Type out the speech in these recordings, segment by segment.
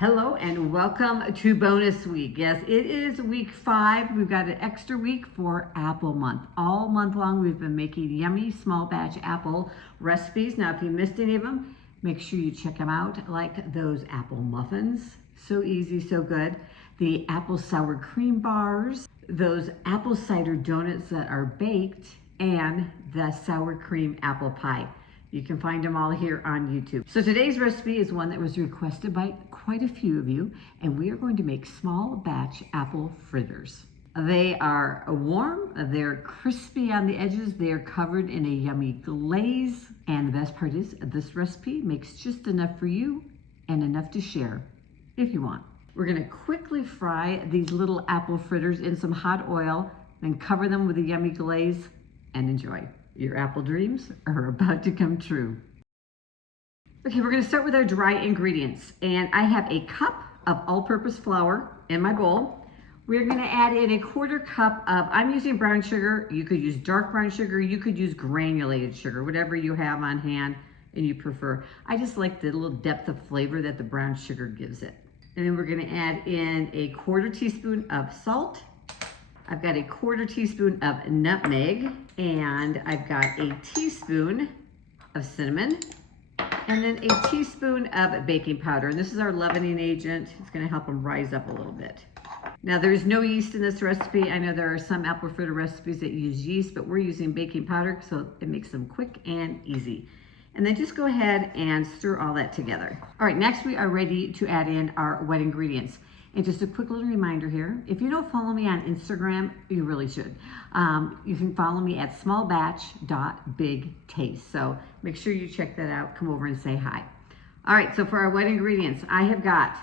Hello and welcome to bonus week. Yes, it is week 5. We've got an extra week for apple month. All month long we've been making yummy small batch apple recipes. Now if you missed any of them, make sure you check them out, like those apple muffins. So easy, so good. The apple sour cream bars, those apple cider donuts that are baked, and the sour cream apple pie. You can find them all here on YouTube. So today's recipe is one that was requested by quite a few of you, and we are going to make small batch apple fritters. They are warm, they're crispy on the edges, they're covered in a yummy glaze, and the best part is this recipe makes just enough for you and enough to share if you want. We're gonna quickly fry these little apple fritters in some hot oil, then cover them with a yummy glaze and enjoy. Your apple dreams are about to come true. Okay, we're gonna start with our dry ingredients. And I have a cup of all-purpose flour in my bowl. We're gonna add in a 1/4 cup of, I'm using brown sugar. You could use dark brown sugar. You could use granulated sugar, whatever you have on hand and you prefer. I just like the little depth of flavor that the brown sugar gives it. And then we're gonna add in a 1/4 teaspoon of salt. I've got a 1/4 teaspoon of nutmeg, and I've got a teaspoon of cinnamon, and then a teaspoon of baking powder. And this is our leavening agent. It's gonna help them rise up a little bit. Now there's no yeast in this recipe. I know there are some apple fritter recipes that use yeast, but we're using baking powder, so it makes them quick and easy. And then just go ahead and stir all that together. All right, next we are ready to add in our wet ingredients. And just a quick little reminder here, if you don't follow me on Instagram, you really should. You can follow me at smallbatch.bigtaste. So make sure you check that out. Come over and say hi. All right, so for our wet ingredients, I have got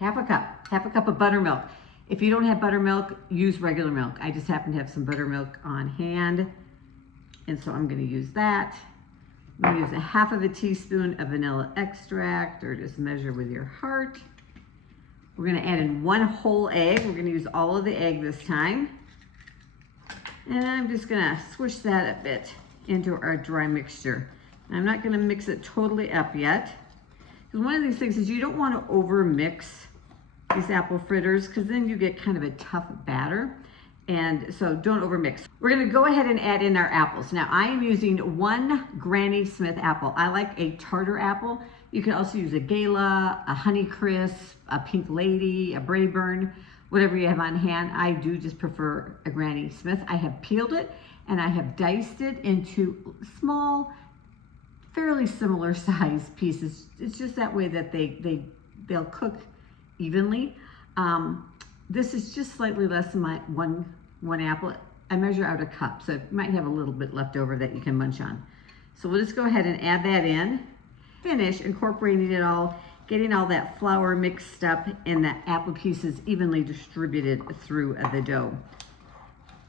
half a cup of buttermilk. If you don't have buttermilk, use regular milk. I just happen to have some buttermilk on hand, and so I'm gonna use that. I'm gonna use a 1/2 teaspoon of vanilla extract, or just measure with your heart. We're gonna add in 1 whole egg. We're gonna use all of the egg this time. And I'm just gonna swish that a bit into our dry mixture. I'm not gonna mix it totally up yet, because one of these things is you don't wanna over mix these apple fritters, because then you get kind of a tough batter. And so don't over mix. We're gonna go ahead and add in our apples. Now I am using 1 Granny Smith apple. I like a tartar apple. You can also use a Gala, a Honeycrisp, a Pink Lady, a Braeburn, whatever you have on hand. I do just prefer a Granny Smith. I have peeled it and I have diced it into small, fairly similar size pieces. It's just that way that they'll cook evenly. This is just slightly less than my one apple. I measure out a cup, so you might have a little bit left over that you can munch on. So we'll just go ahead and add that in. Finish incorporating it all, getting all that flour mixed up and the apple pieces evenly distributed through the dough.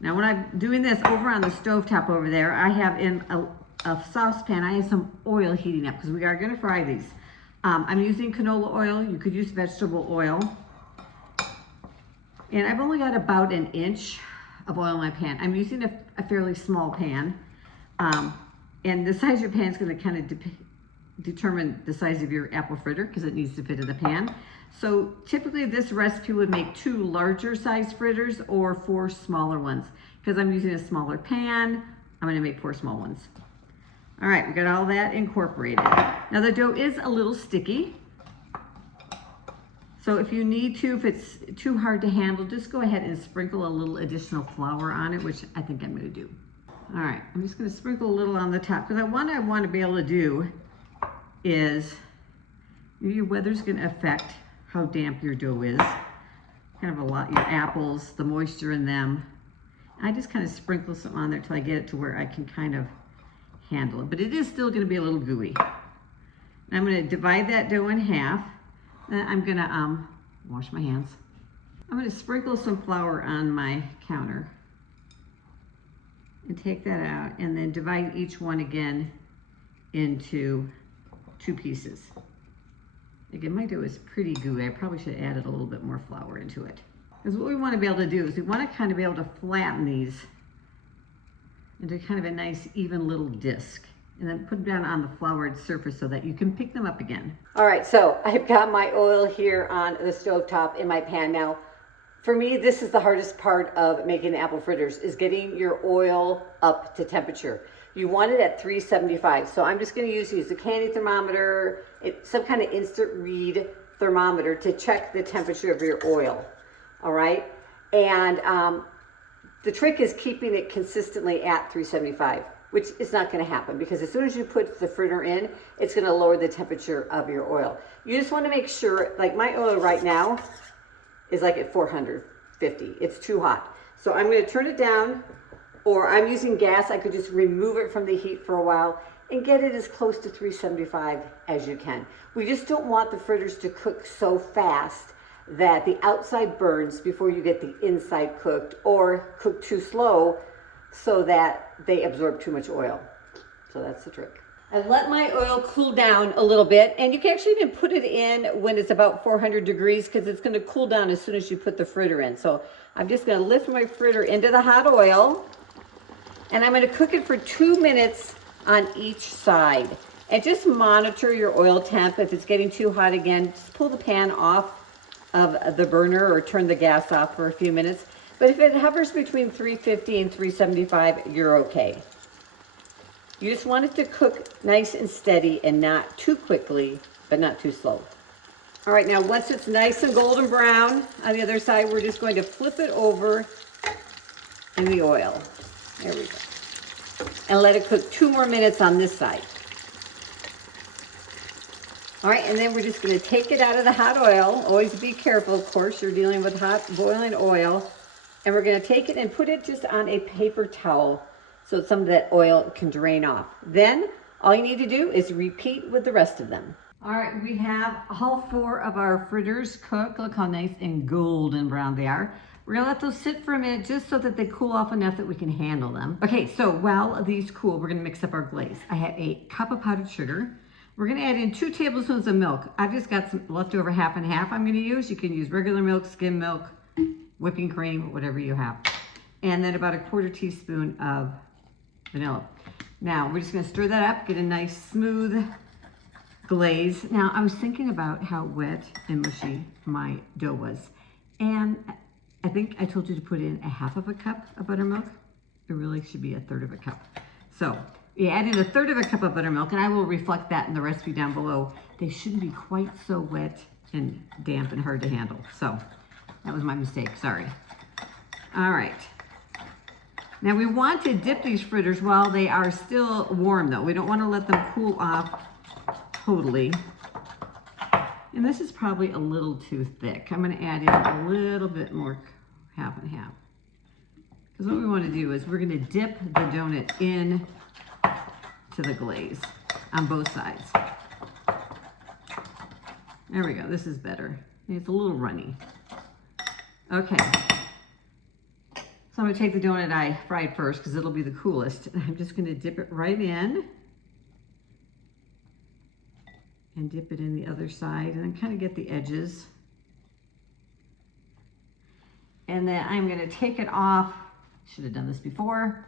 Now when I'm doing this over on the stovetop over there, I have in a saucepan, I have some oil heating up because we are gonna fry these. I'm using canola oil. You could use vegetable oil. And I've only got about 1 inch of oil in my pan. I'm using a fairly small pan. And the size of your pan is gonna kind of determine the size of your apple fritter, because it needs to fit in the pan. So typically this recipe would make 2 larger size fritters or 4 smaller ones. Because I'm using a smaller pan, I'm gonna make 4 small ones. All right, we got all that incorporated. Now the dough is a little sticky. So if you need to, if it's too hard to handle, just go ahead and sprinkle a little additional flour on it, which I think I'm gonna do. All right, I'm just gonna sprinkle a little on the top, because what I wanna be able to do is, your weather's gonna affect how damp your dough is. Kind of a lot, your apples, the moisture in them. I just kind of sprinkle some on there till I get it to where I can kind of handle it. But it is still gonna be a little gooey. And I'm gonna divide that dough in half. Then I'm gonna wash my hands. I'm gonna sprinkle some flour on my counter and take that out, and then divide each one again into 2 pieces. Again, my dough is pretty gooey. I probably should have added a little bit more flour into it. Because what we want to be able to do is we want to kind of be able to flatten these into kind of a nice even little disc. and then put them down on the floured surface so that you can pick them up again. All right, so I've got my oil here on the stovetop in my pan now. For me, this is the hardest part of making the apple fritters, is getting your oil up to temperature. You want it at 375. So I'm just going to use a candy thermometer, some kind of instant read thermometer to check the temperature of your oil. All right. And the trick is keeping it consistently at 375, which is not going to happen because as soon as you put the fritter in, it's going to lower the temperature of your oil. You just want to make sure, like my oil right now is like at 450. It's too hot. So I'm going to turn it down, or I'm using gas. I could just remove it from the heat for a while and get it as close to 375 as you can. We just don't want the fritters to cook so fast that the outside burns before you get the inside cooked, or cook too slow so that they absorb too much oil. So that's the trick. I let my oil cool down a little bit, and you can actually even put it in when it's about 400 degrees because it's going to cool down as soon as you put the fritter in. So I'm just going to lift my fritter into the hot oil, and I'm going to cook it for 2 minutes on each side. And just monitor your oil temp. If it's getting too hot again, just pull the pan off of the burner or turn the gas off for a few minutes. But if it hovers between 350 and 375, you're okay. You just want it to cook nice and steady and not too quickly, but not too slow. All right, now once it's nice and golden brown on the other side, we're just going to flip it over in the oil. There we go. And let it cook 2 more minutes on this side. All right, and then we're just going to take it out of the hot oil. Always be careful, of course, you're dealing with hot boiling oil. And we're going to take it and put it just on a paper towel so some of that oil can drain off. Then all you need to do is repeat with the rest of them. All right, we have all 4 of our fritters cooked. Look how nice and golden brown they are. We're gonna let those sit for a minute just so that they cool off enough that we can handle them. Okay, so while these cool, we're gonna mix up our glaze. I have a cup of powdered sugar. We're gonna add in 2 tablespoons of milk. I've just got some leftover half and half I'm gonna use. You can use regular milk, skim milk, whipping cream, whatever you have. And then about a 1/4 teaspoon of vanilla. Now we're just gonna stir that up, get a nice smooth glaze. Now I was thinking about how wet and mushy my dough was. And I think I told you to put in a 1/2 cup of buttermilk. It really should be a 1/3 of a cup. So you add in a 1/3 of a cup of buttermilk, and I will reflect that in the recipe down below. They shouldn't be quite so wet and damp and hard to handle. So that was my mistake, sorry. All right. Now we want to dip these fritters while they are still warm though. We don't want to let them cool off totally. And this is probably a little too thick. I'm going to add in a little bit more, half and half. Because what we want to do is we're going to dip the donut in to the glaze on both sides. There we go. This is better. It's a little runny. Okay. So I'm going to take the donut I fried first because it'll be the coolest. And I'm just going to dip it right in. And dip it in the other side and then kind of get the edges. And then I'm going to take it off. Should have done this before.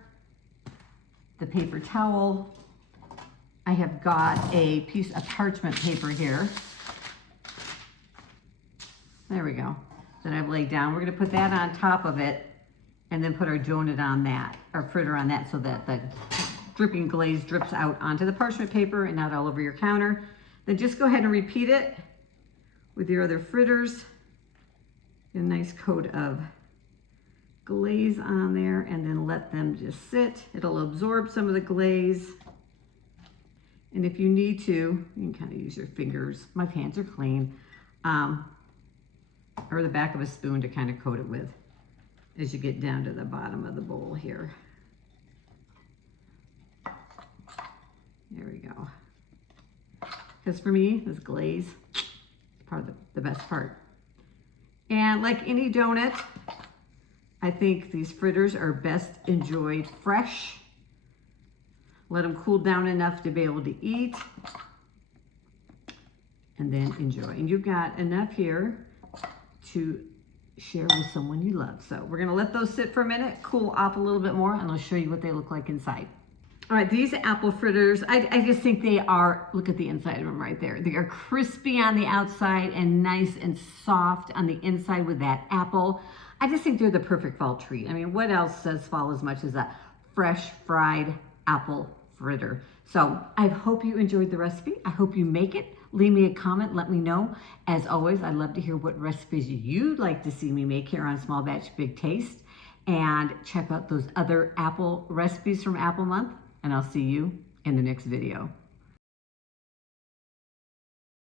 The paper towel. I have got a piece of parchment paper here. There we go. That I've laid down. We're going to put that on top of it and then put our donut on that, our fritter on that, so that the dripping glaze drips out onto the parchment paper and not all over your counter. Then just go ahead and repeat it with your other fritters. Get a nice coat of glaze on there and then let them just sit. It'll absorb some of the glaze. And if you need to, you can kind of use your fingers. My hands are clean. Or the back of a spoon to kind of coat it with as you get down to the bottom of the bowl here. There we go. Because for me, this glaze is probably the best part. And like any donut, I think these fritters are best enjoyed fresh. Let them cool down enough to be able to eat. And then enjoy. And you've got enough here to share with someone you love. So we're gonna let those sit for a minute, cool off a little bit more, and I'll show you what they look like inside. All right, these apple fritters, I just think they are, look at the inside of them right there. They are crispy on the outside and nice and soft on the inside with that apple. I just think they're the perfect fall treat. I mean, what else says fall as much as a fresh fried apple fritter? So I hope you enjoyed the recipe. I hope you make it. Leave me a comment, let me know. As always, I'd love to hear what recipes you'd like to see me make here on Small Batch Big Taste. And check out those other apple recipes from Apple Month. And I'll see you in the next video.